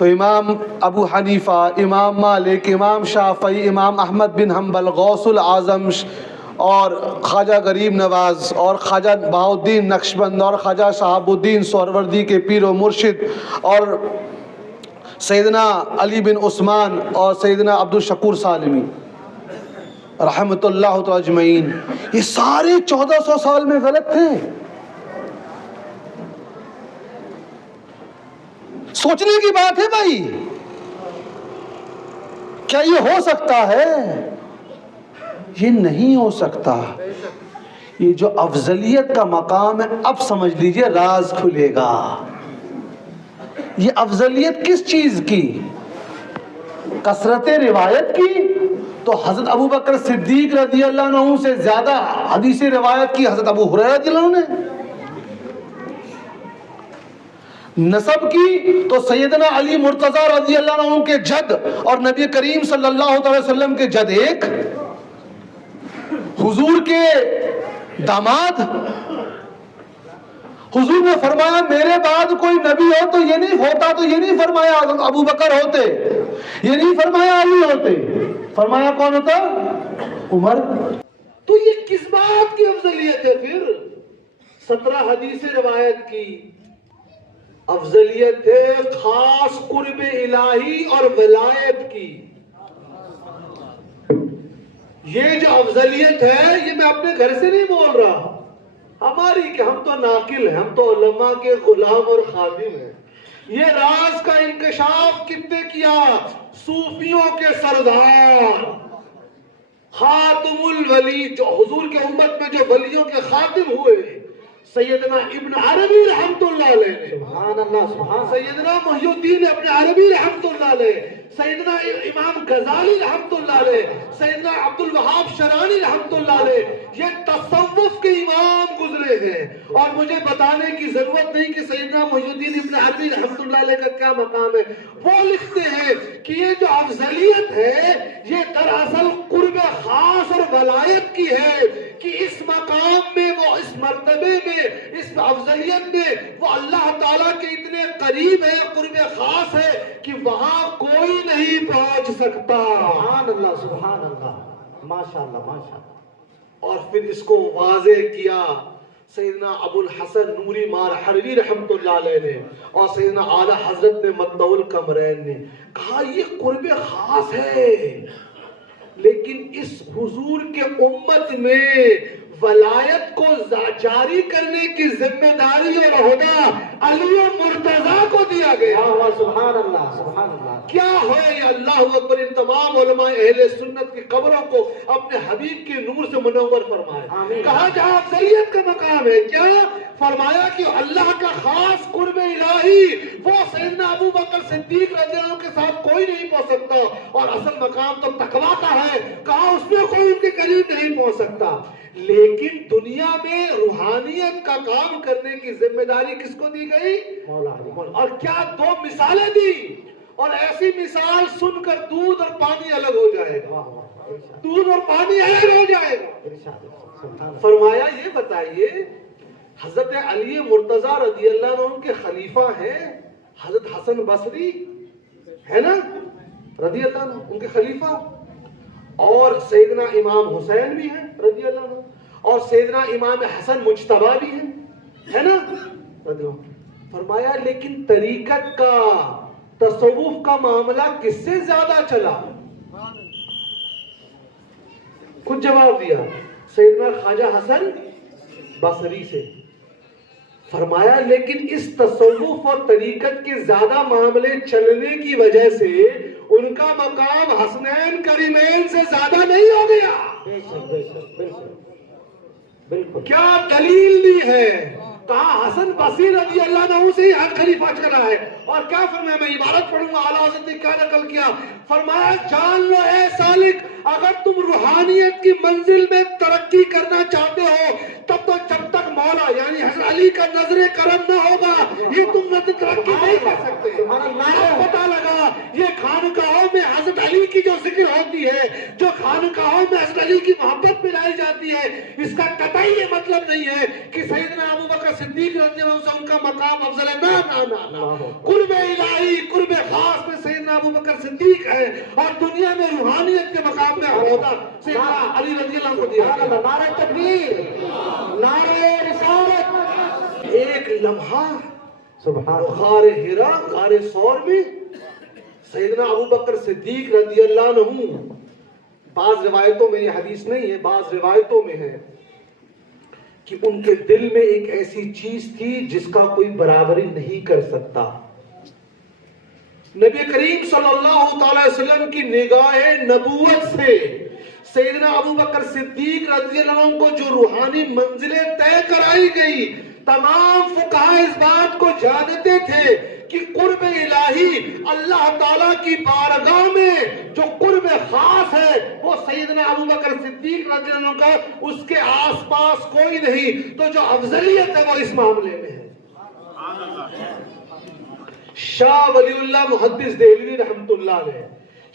تو امام ابو حنیفہ، امام مالک، امام شافعی، امام احمد بن حنبل، غوث العظم اور خواجہ غریب نواز اور خواجہ بہاؤالدین نقشبند اور خواجہ شہاب الدین سہروردی کے پیر و مرشد اور سیدنا علی بن عثمان اور سیدنا عبد الشکور سالمی رحمۃ اللہ تعالی اجمعین، یہ سارے 1400 سال میں غلط تھے۔ سوچنے کی بات ہے بھائی، کیا یہ ہو سکتا ہے؟ یہ نہیں ہو سکتا۔ یہ جو افضلیت کا مقام ہے، اب سمجھ لیجئے راز کھلے گا۔ یہ افضلیت کس چیز کی؟ کثرت روایت کی؟ تو حضرت ابو بکر صدیق رضی اللہ عنہ سے زیادہ حدیث روایت کی حضرت ابو ہریرہ رضی اللہ عنہ نے۔ نسب کی تو سیدنا علی مرتضی رضی اللہ عنہ کے جد اور نبی کریم صلی اللہ علیہ وسلم کے جد ایک، حضور کے داماد۔ حضور نے فرمایا میرے بعد کوئی نبی ہو تو یہ نہیں ہوتا، تو یہ نہیں فرمایا ابو بکر ہوتے، یہ نہیں فرمایا علی ہوتے، فرمایا کون ہوتا؟ عمر۔ تو یہ کس بات کی افضلیت ہے پھر؟ 17 حدیث روایت کی افضلیت ہے خاص قرب الہی اور ولایت کی۔ یہ جو افضلیت ہے یہ میں اپنے گھر سے نہیں بول رہا، ہماری کہ ہم تو ناقل ہیں، ہم تو علماء کے غلام اور خادم ہیں۔ یہ راز کا انکشاف کتنے کیا؟ صوفیوں کے سردار خاتم الولی، جو حضور کے امت میں جو ولیوں کے خاتم ہوئے، سیدنا ابن عربی رحمت اللہ علیہ، سبحان اللہ سبحان، سیدنا محی الدین ابن عربی رحمت اللہ علیہ، سیدنا امام غزالی رحمت اللہ علیہ، سیدنا عبد الوہاب شرانی رحمت اللہ علیہ، یہ تصوف کے امام گزرے ہیں۔ اور مجھے بتانے کی ضرورت نہیں کہ سیدنا محی الدین ابن عربی رحمت اللہ علیہ کا کیا مقام ہے۔ وہ لکھتے ہیں کہ یہ جو افضلیت ہے یہ دراصل قرب خاص اور ولایت کی ہے، کہ اس مقام میں، وہ اس مرتبے میں، اس افضلیت میں وہ اللہ تعالیٰ کے اتنے قریب ہے، قرب خاص ہے کہ وہاں کوئی نہیں پہنچ سکتا۔ سبحان اللہ سبحان اللہ، ماشاءاللہ ماشاءاللہ۔ اور پھر اس کو واضح کیا سیدنا ابو الحسن نوری مارحروی رحمت اللہ علیہ نے اور سیدنا اعلیٰ حضرت نے مطبع القمرین نے، کہا یہ قرب خاص ہے، لیکن اس حضور کے امت میں ولایت کو جاری کرنے کی ذمہ داری اور عہدہ علی مرتضیٰ کو دیا گیا۔ سبحان اللہ سبحان اللہ۔ کیا ہے یہ اللہ اکبر، ان تمام علماء اہل سنت کی قبروں کو اپنے حبیب کے نور سے منور فرمائے۔ کہا جہاں افضلیت کا مقام ہے، کیا فرمایا کہ اللہ کا خاص قرب الہی وہ سیدنا ابو بکر صدیق رضی اللہ عنہ کے ساتھ کوئی نہیں پہنچ سکتا، اور اصل مقام تو تقویٰ کا ہے، کہا اس میں کوئی ان کے قریب نہیں پہنچ سکتا۔ لیکن دنیا میں روحانیت کا کام کرنے کی ذمہ داری کس کو دی گئی؟ مولا علی۔ اور کیا 2 مثالیں دی، اور ایسی مثال سن کر دودھ اور پانی الگ ہو جائے گا، دودھ اور پانی الگ ہو جائے گا۔ فرمایا یہ بتائیے، حضرت علی مرتضیٰ رضی اللہ عنہ کے خلیفہ ہیں حضرت حسن بصری، ہے نا، رضی اللہ عنہ ان کے خلیفہ، اور سیدنا امام حسین بھی ہیں رضی اللہ عنہ، اور سیدنا امام حسن مجتبی بھی ہیں، ہے نا، رضی اللہ عنہ۔ فرمایا لیکن طریقت کا، تصوف کا معاملہ کس سے زیادہ چلا؟ کچھ جواب دیا، سیدنا خواجہ حسن بصری سے۔ فرمایا لیکن اس تصوف اور طریقت کے زیادہ معاملے چلنے کی وجہ سے ان کا مقام حسنین کریمین سے زیادہ نہیں ہو گیا۔ کیا دلیل دی ہے؟ کہا حسن بصری رضی اللہ عنہ سے ہی حق خلیفہ چلا ہے، اور کیا فرمایا، میں عبارت پڑھوں گا، اعلیٰ حضرت نے کیا نقل کیا، فرمایا جان لو اے سالک، اگر تم روحانیت کی منزل میں ترقی کرنا چاہتے ہو تب تو جب تک مولا یعنی حضرت علی کا نظر کرم نہ ہوگا یہ تم نظر ترقی نہیں کر سکتے۔ پتہ لگا یہ خانقاہوں میں حضرت علی کی جو ذکر ہوتی ہے، جو خانقاہوں میں حضرت علی کی محبت پلائی جاتی ہے، اس کا قطعی یہ مطلب نہیں ہے کہ سیدنا ابو بکر صدیق رضی اللہ عنہ سے ان کا مقام افضل ہے، نہ نہ نہ نہ، قرب الہی، قرب خاص ہے اور دنیا میں روحانیت کے مقام میں عہدہ سیدنا علی رضی اللہ عنہ کو دیا گیا. نعرہ تکبیر، نعرہ رسالت. ایک لمحہ سبحان اللہ. غار ہرا، غار ثور میں سیدنا ابوبکر صدیق رضی اللہ عنہ، بعض روایتوں میں یہ حدیث نہیں ہے، بعض روایتوں میں ہے کہ ان کے دل میں ایک ایسی چیز تھی جس کا کوئی برابری نہیں کر سکتا. نبی کریم صلی اللہ تعالی وسلم کی نگاہ نبوت سے سیدنا ابوبکر صدیق رضی اللہ عنہ کو جو روحانی منزلیں طے کرائی گئی، تمام فقہاء اس بات کو جانتے تھے کہ قرب الہی اللہ تعالیٰ کی بارگاہ میں جو قرب خاص ہے وہ سیدنا ابوبکر صدیق رضی اللہ عنہ کا، اس کے آس پاس کوئی نہیں. تو جو افضلیت ہے وہ اس معاملے میں ہے. شاہ ولی اللہ محدث دہلوی رحمت اللہ علیہ،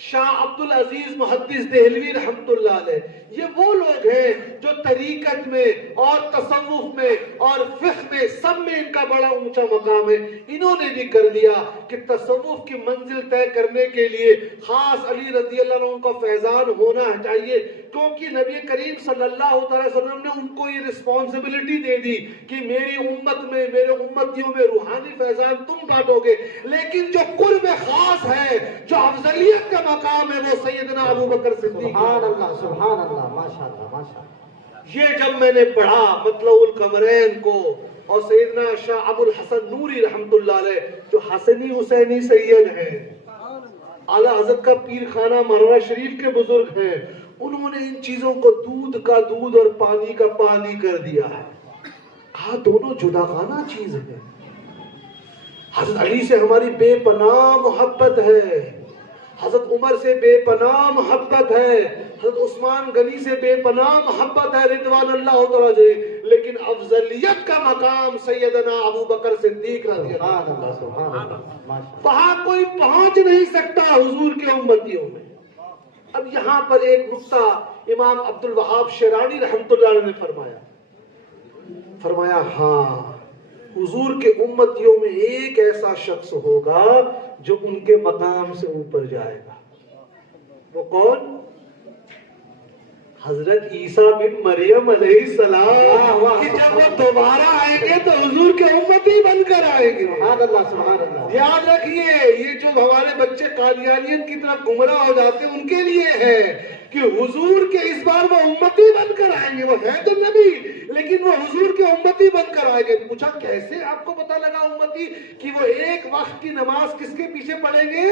شاہ عبد العزیز محدث دہلوی رحمت اللہ علیہ، یہ وہ لوگ ہیں جو طریقت میں اور تصوف میں اور فقہ میں سب میں ان کا بڑا اونچا مقام ہے. انہوں نے بھی کر دیا کہ تصوف کی منزل طے کرنے کے لیے خاص علی رضی اللہ عنہ کا فیضان ہونا چاہیے، کیونکہ نبی کریم صلی اللہ علیہ وسلم نے ان کو یہ رسپانسبلٹی دے دی کہ میری امت میں، میرے امتیوں میں روحانی فیضان تم بانٹو گے، لیکن جو قرب خاص ہے، جو افضلیت کا مقام ہے، وہ سیدنا ابوبکر صدیق. سبحان اللہ، سبحان اللہ، ماشاء اللہ، ماشاء اللہ. یہ جب میں نے پڑھا مطلع القمرین کو، اور سیدنا شاہ ابو الحسن نوری رحمت اللہ علیہ جو حسنی حسینی سید ہیں، اعلیٰ حضرت کا پیر خانہ مروا شریف کے بزرگ ہیں، انہوں نے ان چیزوں کو دودھ کا دودھ اور پانی کا پانی کر دیا ہے. کہا دونوں جداگانہ چیز ہیں. حضرت علی سے ہماری بے پناہ محبت ہے، حضرت عمر سے بے پناہ محبت ہے، حضرت عثمان غنی سے بے پناہ محبت ہے رضوان اللہ تعالی، لیکن افضلیت کا مقام سیدنا ابوبکر صدیق رضی اللہ عنہ. سبحان اللہ. وہاں کوئی پہنچ نہیں سکتا حضور کے امتیوں میں. اب یہاں پر ایک نقطہ امام عبد الوہاب شیرانی رحمت اللہ علیہ نے فرمایا ہاں حضور کے امتیوں میں ایک ایسا شخص ہوگا جو ان کے مقام سے اوپر جائے گا. وہ کون؟ حضرت عیسیٰ بن مریم علیہ السلام، کہ جب وہ دوبارہ آئیں گے تو حضور کے امتی بن کر آئیں گے. سبحان اللہ، سبحان اللہ. یاد رکھیے یہ جو ہمارے بچے قادیانیت کی طرف گمراہ ہو جاتے ہیں ان کے لیے ہے کہ حضور کے اس بار وہ امتی بن کر آئیں گے. وہ ہے تو نبی لیکن وہ حضور کے امتی بن کر آئیں گے. پوچھا کیسے آپ کو پتا لگا امتی؟ کہ وہ ایک وقت کی نماز کس کے پیچھے پڑھیں گے؟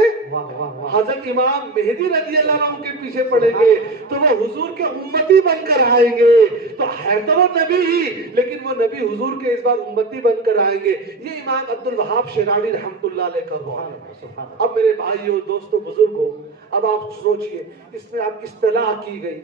حضرت امام مہدی رضی اللہ عنہ کے پیچھے پڑھیں گے. تو وہ حضور کے امتی بن کر آئیں گے. تو ہے تو وہ نبی ہی لیکن وہ نبی حضور کے اس بار امتی بن کر آئیں گے. یہ امام عبد الوہاب شیرانی رحمت اللہ علیہ کا قول ہے. اب میرے بھائیوں، دوستوں، بزرگوں، اب آپ سوچئے اس میں آپ اصطلاح کی گئی،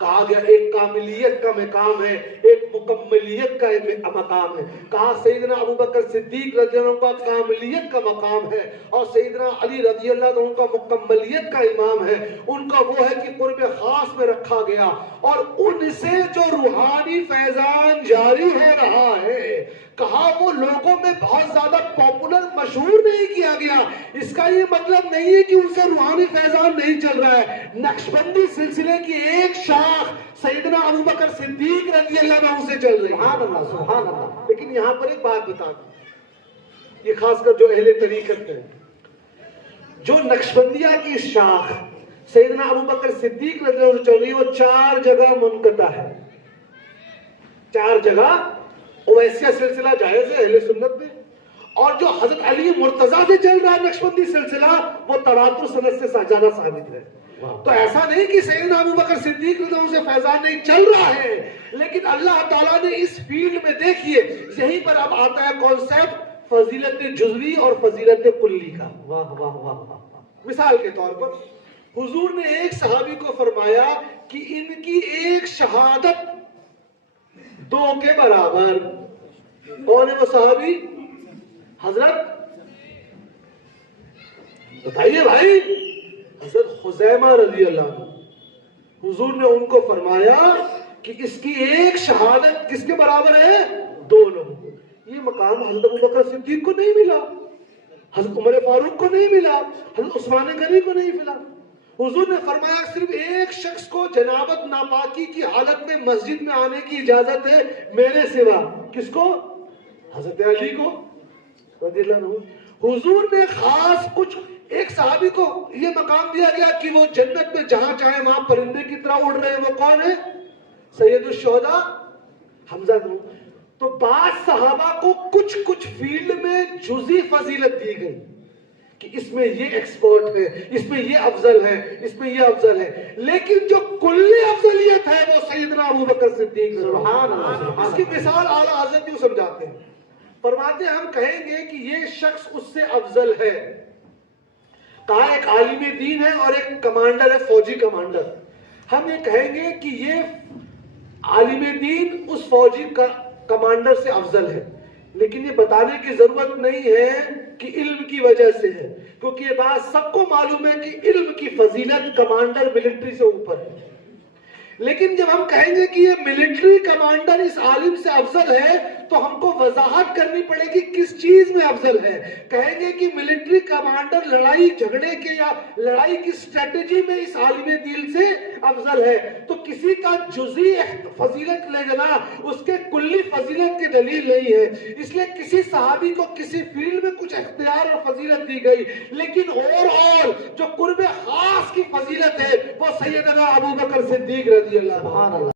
کہا گیا ایک کاملیت کا مقام ہے، ایک مکملیت کا مقام ہے. کہا سیدنا ابوبکر صدیق رضی اللہ عنہ کا کاملیت کا مقام ہے اور سیدنا علی رضی اللہ عنہ کا مکملیت کا امام ہے. ان کا وہ ہے کہ قرب خاص میں رکھا گیا اور ان سے جو روحانی فیضان جاری ہو رہا ہے، کہا وہ لوگوں میں بہت زیادہ پاپولر مشہور نہیں کیا گیا. اس کا یہ مطلب نہیں ہے کہ ان سے روحانی فیضان نہیں چل رہا ہے. نقشبندی سلسلے کی ایک شاخ سیدنا ابوبکر صدیق رضی اللہ عنہ سے چل رہی ہے. سبحان اللہ، سبحان اللہ. لیکن یہاں پر ایک بات بتا دوں، یہ خاص کر جو اہل طریقت ہے، جو نقشبندیہ کی شاخ سیدنا ابوبکر صدیق رضی اللہ عنہ سے چل رہی ہے، وہ 4 جگہ منقطع ہے. 4 جگہ اویسیہ سلسلہ جائز ہے اہل سنت میں، اور جو حضرت علی مرتضیٰ سے چل رہا ہے نقشبندی سلسلہ وہ تواتر سند سے زیادہ ثابت ہے. تو ایسا نہیں کہ سیدنا ابوبکر صدیق رضی اللہ عنہ سے فیضان نہیں چل رہا ہے، لیکن اللہ تعالیٰ نے اس فیلڈ میں دیکھیے یہیں پر اب آتا ہے کانسیپٹ فضیلت جزوی اور فضیلت کلی کا. واہ واہ واہ واہ. مثال کے طور پر حضور نے ایک صحابی کو فرمایا کہ ان کی ایک شہادت 2 کے برابر. کون ہے وہ صحابی؟ حضرت بتائیے بھائی. حضرت خزیمہ رضی اللہ عنہ. حضور نے ان کو فرمایا کہ اس کی ایک شہادت کس کے برابر ہے؟ 2 لوگوں. یہ مقام حضرت ابوبکر صدیق کو نہیں ملا. حضرت عمر فاروق کو نہیں ملا, حضرت عثمان غنی کو نہیں ملا. حضور نے فرمایا صرف ایک شخص کو جنابت ناپاکی کی حالت میں مسجد میں آنے کی اجازت ہے میرے سوا. کس کو؟ حضرت علی کو رضی اللہ عنہ. حضور نے خاص کچھ ایک صحابی کو یہ مقام دیا گیا کہ وہ جنت میں جہاں چاہے وہاں پرندے کی طرح اڑ رہے ہیں. وہ کون ہے؟ سید الشہداء حمزہ. تو بعض صحابہ کو کچھ فیلڈ میں جزئی فضیلت دی گئی کہ اس میں یہ ایکسپرٹ ہے, اس میں یہ افضل ہے, اس میں یہ افضل ہے. لیکن جو کلی افضلیت ہے وہ سیدنا ابوبکر صدیق. سبحان اللہ. اس کی مثال اعلیٰ حضرت یوں سمجھاتے ہیں, فرماتے ہیں ہم کہیں گے کہ یہ شخص اس سے افضل ہے. کہا ایک عالم دین ہے اور ایک کمانڈر ہے, فوجی کمانڈر. ہم یہ کہیں گے کہ یہ عالم دین اس فوجی کمانڈر سے افضل ہے, لیکن یہ بتانے کی ضرورت نہیں ہے کہ علم کی وجہ سے ہے, کیونکہ یہ بات سب کو معلوم ہے کہ علم کی فضیلت کمانڈر ملٹری سے اوپر ہے. لیکن جب ہم کہیں گے کہ یہ ملٹری کمانڈر اس عالم سے افضل ہے تو ہم کو وضاحت کرنی پڑے گی کس چیز میں افضل ہے. کہیں گے کہ ملٹری کمانڈر لڑائی جھگڑے کے یا لڑائی کی اسٹریٹجی میں اس عالم دین سے افضل ہے, تو کسی کا جزئی فضیلت لے جانا اس کے کلی فضیلت کی دلیل نہیں ہے. اس لیے کسی صحابی کو کسی فیلڈ میں کچھ اختیار اور فضیلت دی گئی, لیکن اور جو قرب خاص کی فضیلت ہے وہ سیدنا ابوبکر صدیق رضی اللہ عنہ.